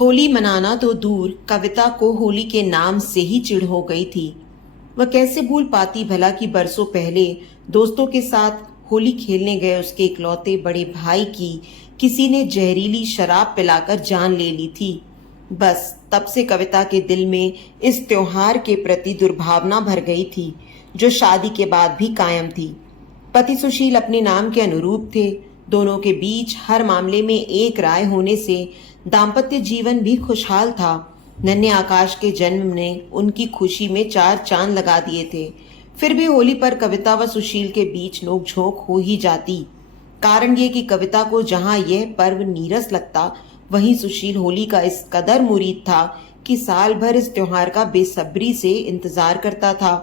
होली मनाना तो दूर, कविता को होली के नाम से ही चिढ़ हो गई थी। वह कैसे भूल पाती भला कि बरसों पहले दोस्तों के साथ होली खेलने गए उसके इकलौते बड़े भाई की किसी ने जहरीली शराब पिलाकर जान ले ली थी। बस तब से कविता के दिल में इस त्योहार के प्रति दुर्भावना भर गई थी, जो शादी के बाद भी कायम थी। पति सुशील अपने नाम के अनुरूप थे। दोनों के बीच हर मामले में एक राय होने से दाम्पत्य जीवन भी खुशहाल था। नन्हे आकाश के जन्म ने उनकी खुशी में चार चांद लगा दिए थे। फिर भी होली पर कविता व सुशील के बीच नोकझोंक हो ही जाती। कारण ये कि कविता को जहां यह पर्व नीरस लगता, वहीं सुशील होली का इस कदर मुरीद था कि साल भर इस त्योहार का बेसब्री से इंतजार करता था।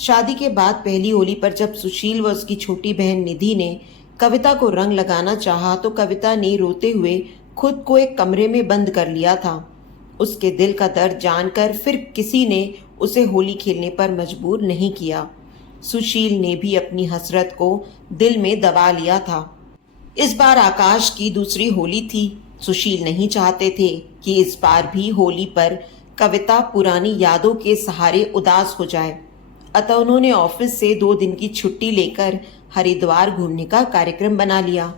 शादी के बाद पहली होली पर जब सुशील व उसकी छोटी बहन निधि ने कविता को रंग लगाना चाहा, तो कविता ने रोते हुए खुद को एक कमरे में बंद कर लिया था। उसके दिल का दर्द जानकर फिर किसी ने उसे होली खेलने पर मजबूर नहीं किया। सुशील ने भी अपनी हसरत को दिल में दबा लिया था। इस बार आकाश की दूसरी होली थी। सुशील नहीं चाहते थे कि इस बार भी होली पर कविता पुरानी यादों के सहारे उदास हो जाए। अतः उन्होंने ऑफिस से 2 दिन की छुट्टी लेकर हरिद्वार घूमने का कार्यक्रम बना लिया।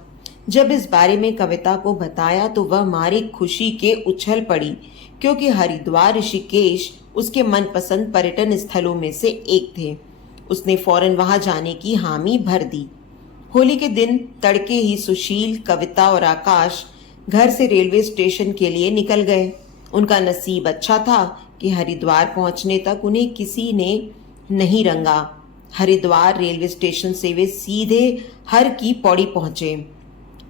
जब इस बारे में कविता को बताया तो वह मारी खुशी के उछल पड़ी, क्योंकि हरिद्वार ऋषिकेश उसके मनपसंद पर्यटन स्थलों में से एक थे। उसने फौरन वहां जाने की हामी भर दी। होली के दिन तड़के ही सुशील, कविता और आकाश घर से रेलवे स्टेशन के लिए निकल गए। उनका नसीब अच्छा था कि हरिद्वार पहुंचने तक उन्हें किसी ने नहीं रंगा। हरिद्वार रेलवे स्टेशन से वे सीधे हर की पौड़ी पहुंचे।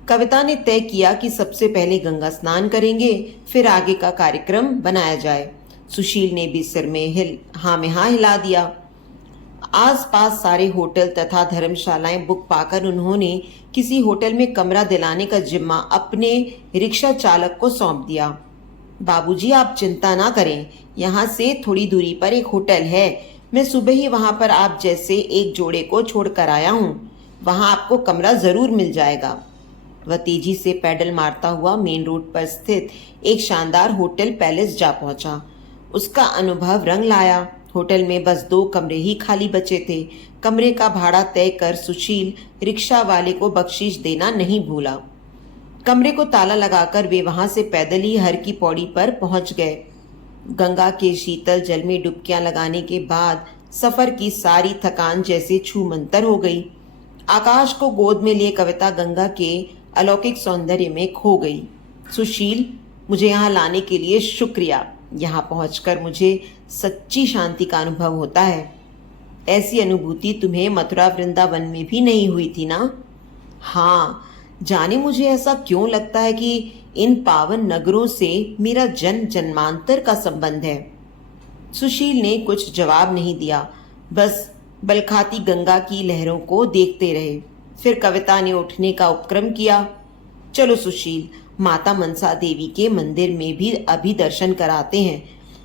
कविता ने तय किया कि सबसे पहले गंगा स्नान करेंगे, फिर आगे का कार्यक्रम बनाया जाए। सुशील ने भी सिर में हाँ में हाँ हिला दिया। आसपास सारे होटल तथा धर्मशालाएं बुक पाकर उन्होंने किसी होटल में कमरा दिलाने का जिम्मा अपने रिक्शा चालक को सौंप दिया। बाबूजी, आप चिंता ना करें, यहाँ से थोड़ी दूरी पर एक होटल है। मैं सुबह ही वहां पर आप जैसे एक जोड़े को छोड़ कर आया हूँ। वहां आपको कमरा जरूर मिल जाएगा। वह तेजी से पैडल मारता हुआ मेन रोड पर स्थित एक शानदार होटल पैलेस जा पहुंचा। उसका अनुभव रंग लाया। होटल में बस 2 कमरे ही खाली बचे थे। कमरे का भाड़ा तय कर सुशील रिक्शा वाले को बख्शीश देना नहीं भूला। कमरे को ताला लगाकर वे वहां से पैदल ही हर की पौड़ी पर पहुंच गए। गंगा के शीतल जल में डुबकियां लगाने के बाद सफर की सारी थकान जैसे छूमंतर हो गई। आकाश को गोद में लिए कविता गंगा के अलौकिक सौंदर्य में खो गई। सुशील, मुझे यहाँ लाने के लिए शुक्रिया। यहाँ पहुंचकर मुझे सच्ची शांति का अनुभव होता है। ऐसी अनुभूति तुम्हें मथुरा वृंदावन में भी नहीं हुई थी ना? हाँ, जाने मुझे ऐसा क्यों लगता है कि इन पावन नगरों से मेरा जन्म जन्मांतर का संबंध है। सुशील ने कुछ जवाब नहीं दिया, बस बलखाती गंगा की लहरों को देखते रहे। फिर कविता ने उठने का उपक्रम किया। चलो सुशील, माता मनसा देवी के मंदिर में भी अभी दर्शन कराते हैं।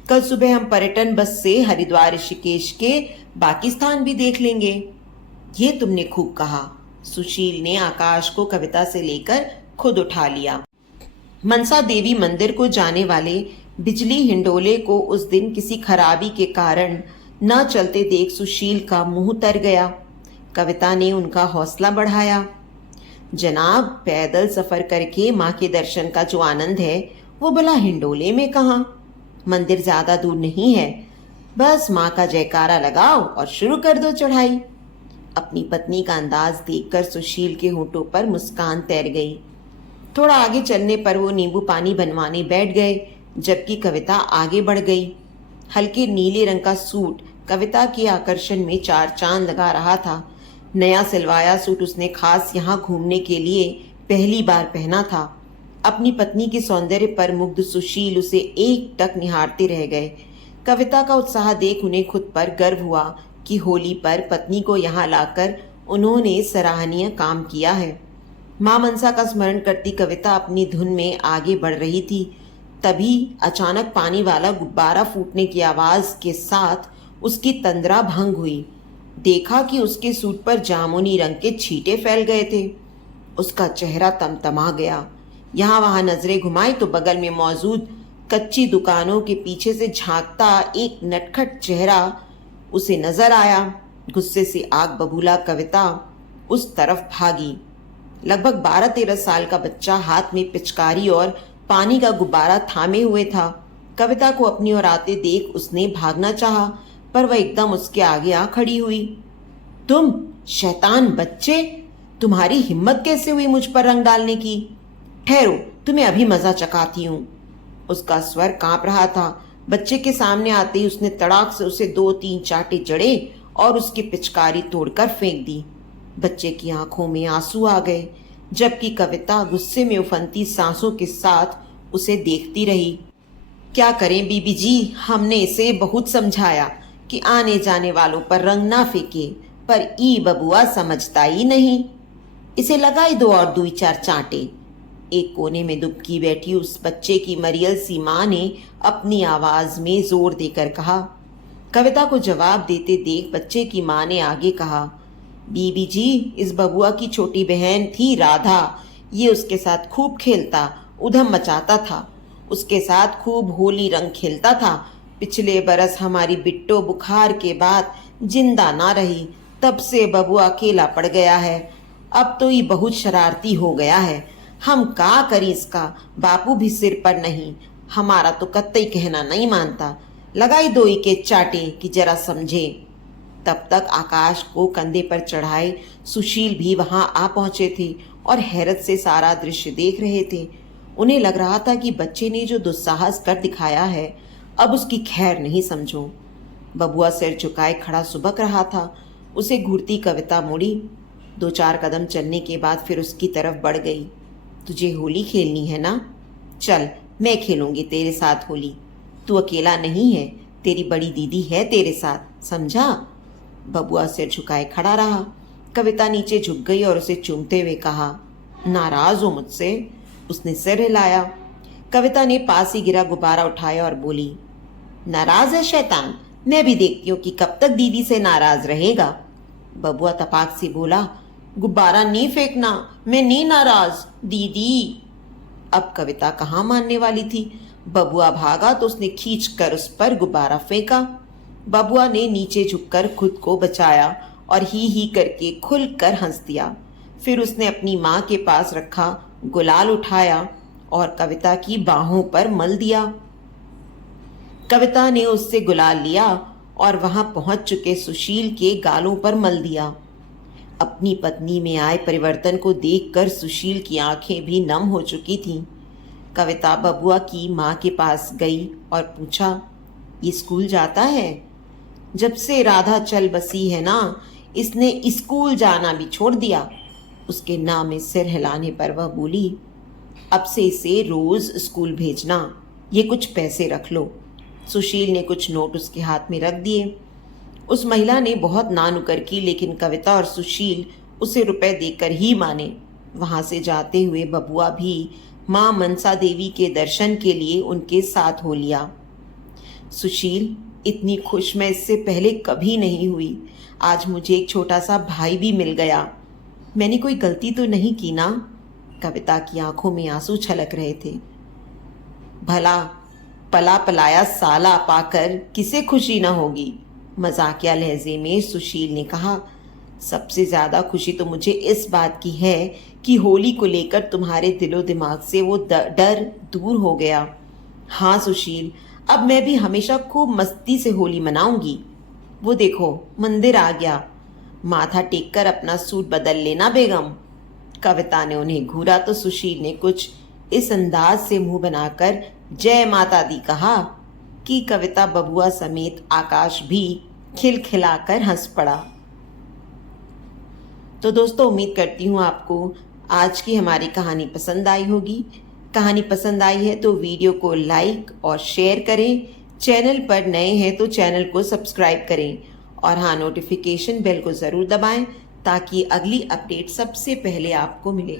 कल सुबह हम पर्यटन बस से हरिद्वार ऋषिकेश के बाकी स्थान भी देख लेंगे। ये तुमने खूब कहा। सुशील ने आकाश को कविता से लेकर खुद उठा लिया। मनसा देवी मंदिर को जाने वाले बिजली हिंडोले को उस दिन किसी खराबी के कारण न चलते देख सुशील का मुंह तर गया। कविता ने उनका हौसला बढ़ाया। जनाब, पैदल सफर करके माँ के दर्शन का जो आनंद है वो भला हिंडोले में कहाँ? मंदिर ज्यादा दूर नहीं है। बस माँ का जयकारा लगाओ और शुरू कर दो चढ़ाई। अपनी पत्नी का अंदाज देखकर सुशील के होठों पर मुस्कान तैर गई। थोड़ा आगे चलने पर वो नींबू पानी बनवाने बैठ गए, जबकि कविता आगे बढ़ गई। हल्के नीले रंग का सूट कविता के आकर्षण में चार चांद लगा रहा था। नया सिलवाया सूट उसने खास यहाँ घूमने के लिए पहली बार पहना था। अपनी पत्नी के सौंदर्य पर मुग्ध सुशील उसे एक टक निहारते रह गए। कविता का उत्साह देख उन्हें खुद पर गर्व हुआ कि होली पर पत्नी को यहाँ लाकर उन्होंने सराहनीय काम किया है। माँ मनसा का स्मरण करती कविता अपनी धुन में आगे बढ़ रही थी। तभी अचानक पानी वाला गुब्बारा फूटने की आवाज के साथ उसकी तंद्रा भंग हुई। देखा कि उसके सूट पर जामुनी रंग के छींटे फैल गए थे। उसका चेहरा तमतमा गया। यहाँ वहां नजरें घुमाई तो बगल में मौजूद कच्ची दुकानों के पीछे से झांकता एक नटखट चेहरा उसे नजर आया। गुस्से से आग बबूला कविता उस तरफ भागी। लगभग 12-13 साल का बच्चा हाथ में पिचकारी और पानी का गुब्बारा थामे हुए था। कविता को अपनी ओर आते देख उसने भागना चाहा, पर वह एकदम उसके आगे आ खड़ी हुई। तुम शैतान बच्चे, तुम्हारी हिम्मत कैसे हुई मुझ पर रंग डालने की? ठहरो, तुम्हें अभी मजा चखाती हूं। उसका स्वर कांप रहा था। बच्चे के सामने आते ही उसने तड़ाक से उसे 2-3 चांटे जड़े और उसकी पिचकारी तोड़कर फेंक दी। बच्चे की आंखों में आंसू आ गए, जबकि कविता गुस्से में उफनती सांसों के साथ उसे देखती रही। क्या करें बीबी जी, हमने इसे बहुत समझाया कि आने जाने वालों पर रंग ना फेंके, पर ई बबुआ समझता ही नहीं। इसे लगाई दो और 2-4 चांटे। एक कोने में दुबकी बैठी उस बच्चे की मरियल सी माँ ने अपनी आवाज में जोर देकर कहा। कविता को जवाब देते देख बच्चे की माँ ने आगे कहा, बीबी जी, इस बबुआ की छोटी बहन थी राधा। ये उसके साथ खूब खेलता, उधम मचाता था, उसके साथ खूब होली रंग खेलता था। पिछले बरस हमारी बिट्टो बुखार के बाद जिंदा ना रही, तब से बबुआ अकेला पड़ गया है। अब तो ये बहुत शरारती हो गया है। हम का करें इसका, बापू भी सिर पर नहीं, हमारा तो कतई कहना नहीं मानता। लगाई दो के चाटे कि जरा समझे। तब तक आकाश को कंधे पर चढ़ाए सुशील भी वहां आ पहुंचे थे और हैरत से सारा दृश्य देख रहे थे। उन्हें लग रहा था कि बच्चे ने जो दुस्साहस कर दिखाया है, अब उसकी खैर नहीं समझो। बबुआ सिर झुकाए खड़ा सुबक रहा था। उसे घूरती कविता मुड़ी। 2-4 कदम चलने के बाद फिर उसकी तरफ बढ़ गई। तुझे होली खेलनी है ना? चल, मैं खेलूंगी तेरे साथ होली। तू अकेला नहीं है, तेरी बड़ी दीदी है तेरे साथ, समझा? बबुआ सिर झुकाए खड़ा रहा। कविता नीचे झुक गई और उसे चूमते हुए कहा, नाराज हो मुझसे? उसने सिर हिलाया। कविता ने पास ही गिरा गुब्बारा उठाया और बोली, नाराज है शैतान? मैं भी देखती हूँ कि कब तक दीदी से नाराज रहेगा। बबुआ तपाक से बोला, गुब्बारा नहीं फेंकना, मैं नहीं नाराज दीदी। अब कविता कहाँ मानने वाली थी। बबुआ भागा तो उसने खींच कर उस पर गुब्बारा फेंका। बबुआ ने नीचे झुककर खुद को बचाया और ही करके खुलकर हंस दिया। फिर उसने अपनी माँ के पास रखा गुलाल उठाया और कविता की बाहों पर मल दिया। कविता ने उससे गुलाल लिया और वहां पहुंच चुके सुशील के गालों पर मल दिया। अपनी पत्नी में आए परिवर्तन को देखकर सुशील की आंखें भी नम हो चुकी थीं। कविता बबुआ की माँ के पास गई और पूछा, ये स्कूल जाता है? जब से राधा चल बसी है ना, इसने स्कूल जाना भी छोड़ दिया। उसके नाम में सिर हिलाने पर वह बोली, अब से इसे रोज स्कूल भेजना, ये कुछ पैसे रख लो। सुशील ने कुछ नोट उसके हाथ में रख दिए। उस महिला ने बहुत नानुकर की, लेकिन कविता और सुशील उसे रुपए देकर ही माने। वहां से जाते हुए बबुआ भी माँ मनसा देवी के दर्शन के लिए उनके साथ हो लिया। सुशील, इतनी खुश मैं इससे पहले कभी नहीं हुई। आज मुझे एक छोटा सा भाई भी मिल गया। मैंने कोई गलती तो नहीं की ना? कविता की आंखों में आंसू छलक रहे थे। भला पला पलाया साला पाकर किसे खुशी ना होगी? मजाकिया लहजे में सुशील ने कहा, सबसे ज्यादा खुशी तो मुझे इस बात की है कि होली को लेकर तुम्हारे दिलो दिमाग से वो डर दूर हो गया। हाँ सुशील, अब मैं भी हमेशा खूब मस्ती से होली मनाऊंगी। वो देखो, मंदिर आ गया, माथा टेक कर अपना सूट बदल लेना बेगम। कविता ने उन्हें घूरा तो सुशील ने कुछ इस अंदाज से मुंह बनाकर जय माता दी कहा कि कविता बबुआ समेत आकाश भी खिलखिलाकर हंस पड़ा। तो दोस्तों, उम्मीद करती हूँ आपको आज की हमारी कहानी पसंद आई होगी। कहानी पसंद आई है तो वीडियो को लाइक और शेयर करें। चैनल पर नए हैं तो चैनल को सब्सक्राइब करें और हाँ, नोटिफिकेशन बेल को ज़रूर दबाएं ताकि अगली अपडेट सबसे पहले आपको मिले।